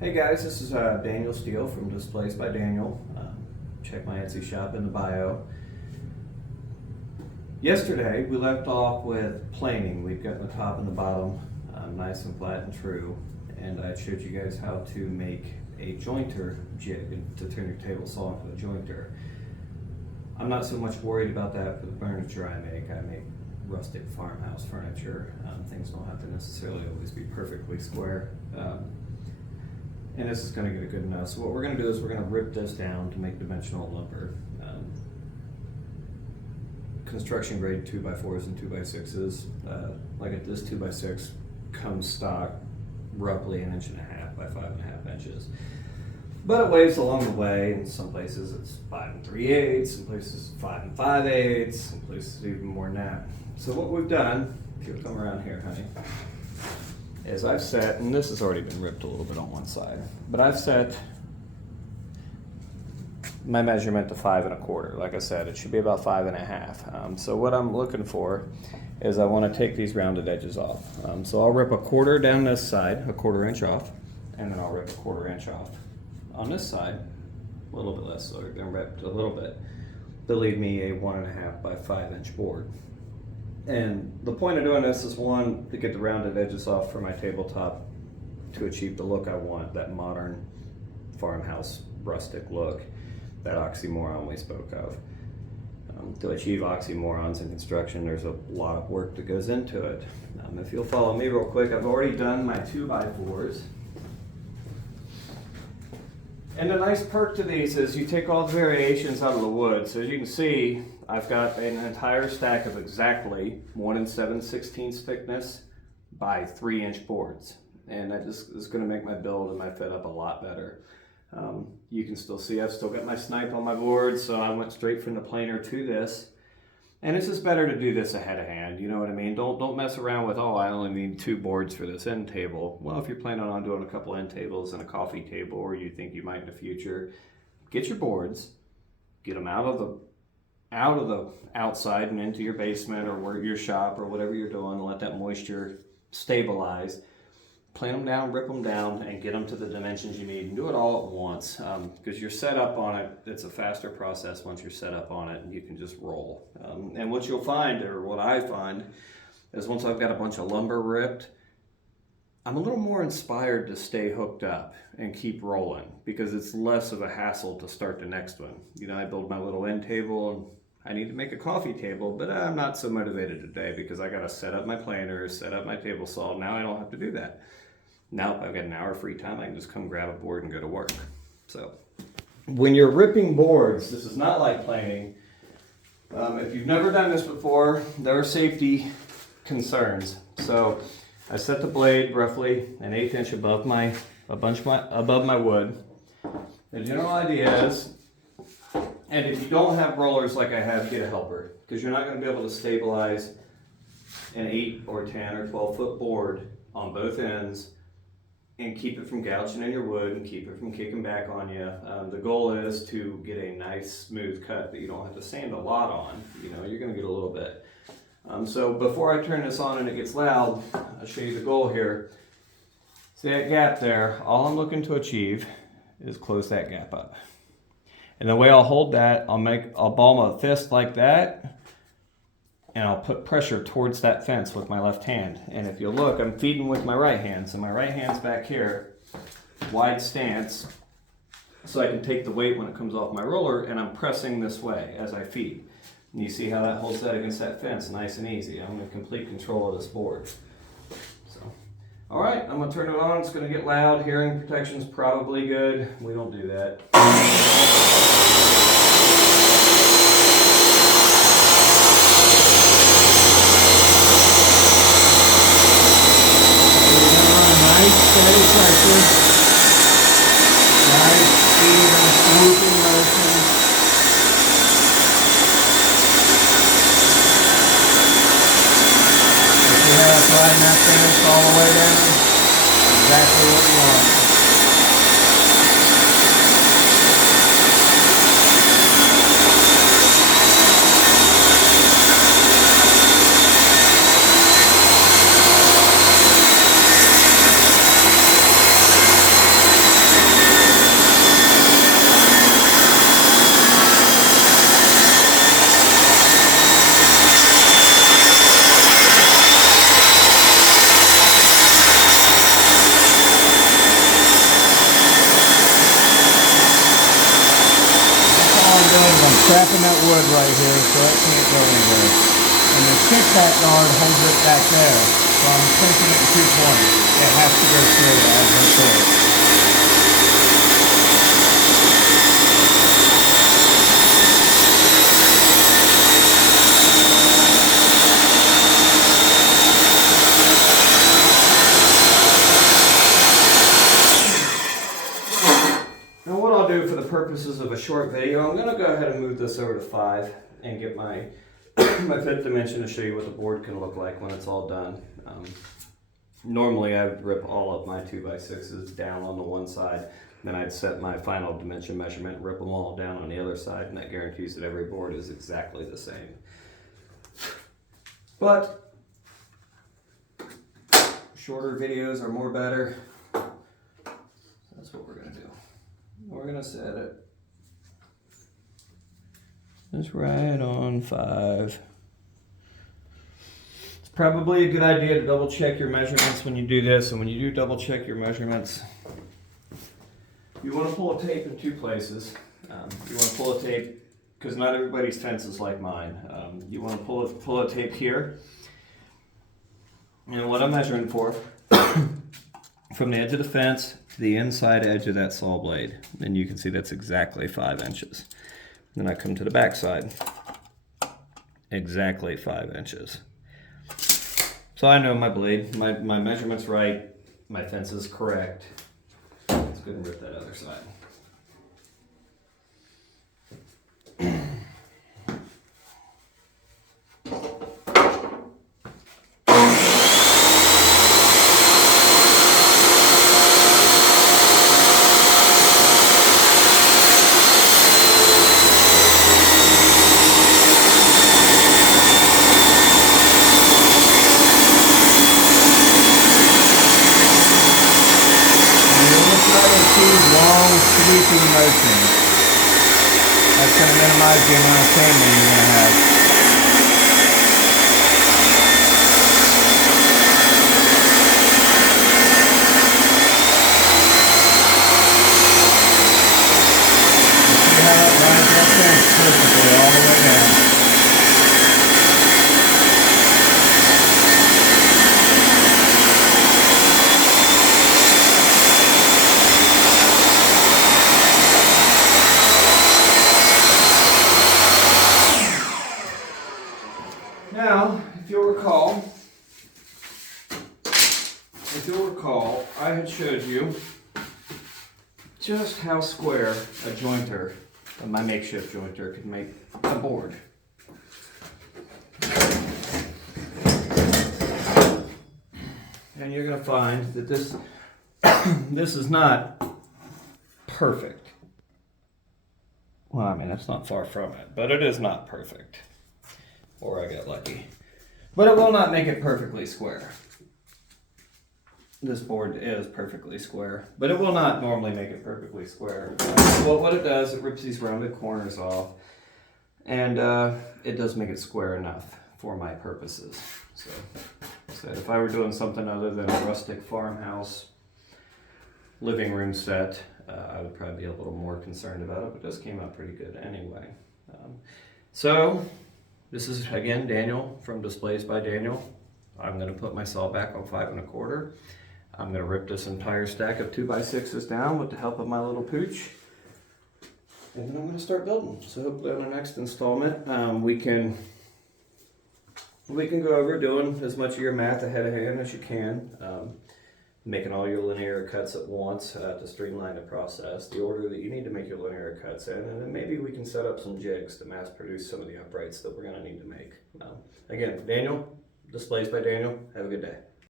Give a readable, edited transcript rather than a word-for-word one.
Hey guys, this is Daniel Steele from Displays by Daniel. Check my Etsy shop in the bio. Yesterday we left off with planing. We've got the top and the bottom nice and flat and true, and I showed you guys how to make a jointer jig to turn your table saw into a jointer. I'm not so much worried about that for the furniture I make. I make rustic farmhouse furniture. Things don't have to necessarily always be perfectly square. And this is going to get a good enough. So what we're going to do is we're going to rip this down to make dimensional lumber. Construction grade 2x4s and 2x6s. Like this 2x6 comes stock roughly 1.5 inches by 5.5 inches. But it waves along the way. In some places it's 5 3/8, some places 5 5/8, some places even more than that. So what we've done, if you'll come around here, honey, is I've set, and this has already been ripped a little bit on one side, but I've set my measurement to 5 1/4. Like I said, it should be about 5 1/2. So what I'm looking for is I want to take these rounded edges off. So I'll rip 1/4 down this side, 1/4 inch off, and then I'll rip 1/4 inch off on this side, a little bit less, so I've been ripped a little bit, to leave me a 1.5 by 5 inch board. And the point of doing this is, one, to get the rounded edges off for my tabletop to achieve the look I want, that modern farmhouse rustic look, that oxymoron we spoke of. To achieve oxymorons in construction, there's a lot of work that goes into it. If you'll follow me real quick, I've already done my 2x4s. And the nice perk to these is you take all the variations out of the wood. So as you can see, I've got an entire stack of exactly 1 7/16 thickness by 3-inch boards. And that just is going to make my build and my fit up a lot better. You can still see I've still got my snipe on my board, so I went straight from the planer to this. And it's just better to do this ahead of hand, you know what I mean? Don't mess around with, oh, I only need 2 boards for this end table. Well, if you're planning on doing a couple end tables and a coffee table, or you think you might in the future, get your boards, get them out of the outside and into your basement or where your shop or whatever you're doing, and let that moisture stabilize. Plane them down, rip them down, and get them to the dimensions you need, and do it all at once, because you're set up on it. It's a faster process once you're set up on it, and you can just roll. And what you'll find, or what I find, is once I've got a bunch of lumber ripped, I'm a little more inspired to stay hooked up and keep rolling, because it's less of a hassle to start the next one. You know, I build my little end table, and I need to make a coffee table, but I'm not so motivated today because I got to set up my planer, set up my table saw. Now I don't have to do that. Now I've got an hour free time, I can just come grab a board and go to work. So when you're ripping boards, this is not like planing. If you've never done this before, there are safety concerns. So I set the blade roughly 1/8 inch above my wood. The general idea is, and if you don't have rollers like I have, get a helper, because you're not going to be able to stabilize an 8 or 10 or 12 foot board on both ends and keep it from gouging in your wood and keep it from kicking back on you. The goal is to get a nice smooth cut that you don't have to sand a lot on. You know, you're going to get a little bit. So before I turn this on and it gets loud, I'll show you the goal here. See that gap there? All I'm looking to achieve is close that gap up. And the way I'll hold that, I'll ball my fist like that, and I'll put pressure towards that fence with my left hand. And if you look, I'm feeding with my right hand. So my right hand's back here, wide stance, so I can take the weight when it comes off my roller, and I'm pressing this way as I feed. And you see how that holds that against that fence, nice and easy. I'm in complete control of this board. So, all right, I'm gonna turn it on. It's gonna get loud. Hearing protection's probably good. We don't do that. Steady pressure, nice even swooping motion. If you have riding that finish all the way down, exactly what you want. trapping that wood right here so it can't go anywhere. And the kickback guard holds it back there. So I'm placing it in 2 points. It has to go straight. I have no choice. Now what I'll do for the purposes of a short video, I'm going to go ahead and move this over to 5 and get my my 5th dimension to show you what the board can look like when it's all done. Normally I would rip all of my 2x6s down on the one side, then I'd set my final dimension measurement and rip them all down on the other side, and that guarantees that every board is exactly the same. But shorter videos are more better. That's what we're going to do. We're going to set it just right on 5. It's probably a good idea to double check your measurements when you do this, and when you do double check your measurements, you want to pull a tape in 2 places. You want to pull a tape, because not everybody's fence is like mine. You want to pull a tape here, and what I'm measuring for, from the edge of the fence to the inside edge of that saw blade, and you can see that's exactly 5 inches. Then I come to the back side, exactly 5 inches. So I know my blade, my measurement's right, my fence is correct. Let's go and rip that other side. Long sweeping motion. That's going to minimize the amount of sanding you're going to have. See how that lines that fence perfectly all the way down. Now, if you'll recall, I had showed you just how square a jointer, my makeshift jointer, could make a board. And you're going to find that this is not perfect. Well, I mean, that's not far from it, but it is not perfect. Or I got lucky. But it will not make it perfectly square. This board is perfectly square, but it will not normally make it perfectly square. Well, what it does, it rips these rounded corners off, and it does make it square enough for my purposes. So if I were doing something other than a rustic farmhouse living room set, I would probably be a little more concerned about it, but this came out pretty good anyway. This is, again, Daniel from Displays by Daniel. I'm going to put my saw back on 5 1/4. I'm going to rip this entire stack of 2x6s down with the help of my little pooch. And then I'm going to start building. So hopefully on the next installment, we can go over doing as much of your math ahead of hand as you can. Making all your linear cuts at once to streamline the process, the order that you need to make your linear cuts in, and then maybe we can set up some jigs to mass produce some of the uprights that we're going to need to make. Again, Daniel, Displays by Daniel, have a good day.